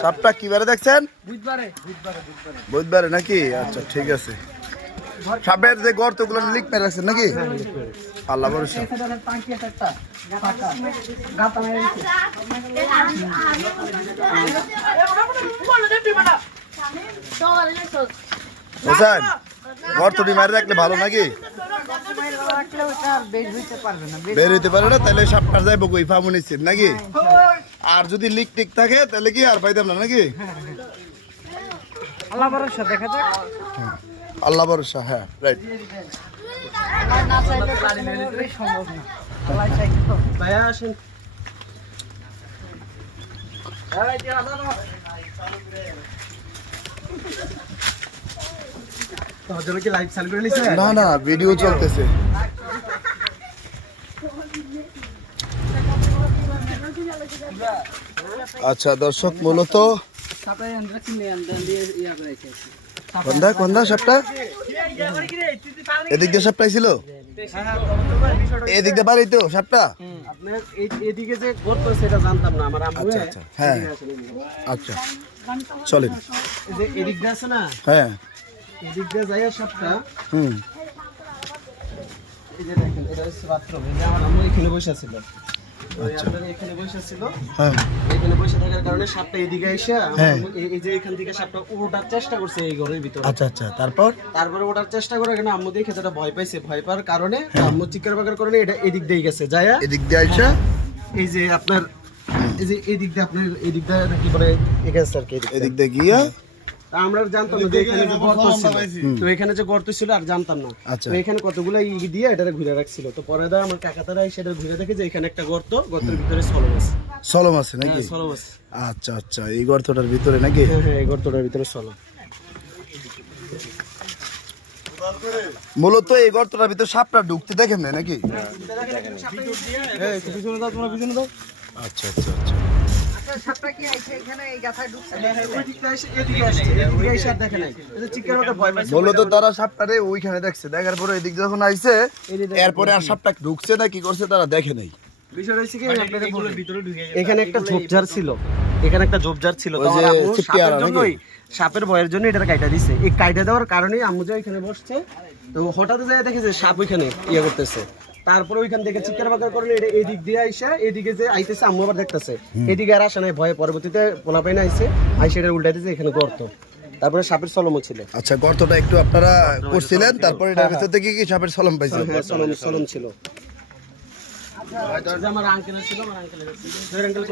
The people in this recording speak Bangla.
সাপটা কিবারে দেখছেন? বুধবারে। নাকি? আচ্ছা ঠিক আছে। সাপের যে গর্তগুলো লিক মেরে রাখছেন নাকি? আল্লাহ ভরসা। বুঝছেন গর্তটি মেরে রাখলে ভালো নাকি? বের হইতে পারে না তাহলে সাপটা যাইব কই? ফামু নিশ্চিত নাকি? আর যদি লিক টিক থাকে তাহলে কি আর পাইতাম না নাকি? আল্লাহ ভরসা দেখা যাক। আল্লাহ ভরসা হ্যাঁ রাইট না নিছে? না না ভিডিও চলতেছে। আচ্ছা দর্শক, মূলত সাপটা? এদিক দিয়ে সাপটাই ছিল তো সাপটা? এদিকে আচ্ছা আচ্ছা হ্যাঁ। আচ্ছা হ্যাঁ। আপনার এখানে বসে ছিল। হ্যাঁ। এখানে বসে থাকার কারণে সাপটা এদিকে এসে আমার হ্যাঁ। আম্মু এই- এই যে এখান থেকে সাপটা ওঠার চেষ্টা করছে এই ঘরের ভিতরে। আচ্ছা আচ্ছা। তারপর? তারপরে ওঠার চেষ্টা করে এখানে আম্মু দেখে যেটা ভয় পাইছে ভয় পাওয়ার কারণে আম্মু চিৎকার বাকার কারণে এটা এদিক দিয়ে গেছে। যায়া এদিক দিয়ে আইসা এই যে আপনার এই যে এদিক দিয়ে আপনার এদিক দিয়ে কি বলে এখানে আর কি এদিক দিয়ে। গিয়া আমরা জানতাম না যে এখানে যে গর্ত ছিল। তো এখানে যে গর্ত ছিল আর জানতাম না। আচ্ছা। তো এখানে কতগুলো ই দিয়ে এটা ঘুরে রাখছিল। তো পরে দা আমার ঘুরে দেখে যে এখানে একটা গর্ত গর্তের ভিতরে সলম আছে। সলম আছে নাকি? হ্যাঁ সলম আছে। আচ্ছা আচ্ছা এই গর্তটার ভিতরে নাকি? হ্যাঁ হ্যাঁ এই গর্তটার ভিতরে সলম মূলত এই গর্তটার ভিতরে সাপটা ঢুকতে দেখেন না নাকি? আচ্ছা আচ্ছা আচ্ছা। মূলত তারা সাপটারে ওইখানে দেখছে। দেখার পরে এদিক যখন আইছে এরপরে আর সাপটা ঢুকছে না কি করছে তারা দেখে নাই। বিষয়টা হচ্ছে কি আপনাদের বলি। এখানে একটা ঝোপঝাড় ছিল। এখানে একটা ঝোপঝাড় ছিল। সাপের? জন্যই সাপের ভয়ের জন্য এটা কাইটা দিছে। এই কাইটা দেওয়ার কারণে আম্মু যে এখানে বসছে তো হঠাৎ যায় দেখে যে সাপ ওইখানে ইয়ে করতেছে। তারপরে ওইখান থেকে চিৎকার বাকার করলে এটা এদিক দিয়ে আইসা এদিকে যে আইতেছে আম্মু আবার দেখতেছে। এদিকে আর আসে নাই ভয়ে পরবর্তীতে পোলা পাইনা আইসে আইসে এটা উল্টাইতেছে এখানে গর্ত। তারপরে সাপের সলমও ছিল। আচ্ছা গর্তটা একটু আপনারা করছিলেন তারপরে এটার ভিতর থেকে কি সাপের সলম পাইছে হ্যাঁ সলম সলম ছিল। আমার আঙ্কেল ছিল আমার আঙ্কেল আঙ্কেল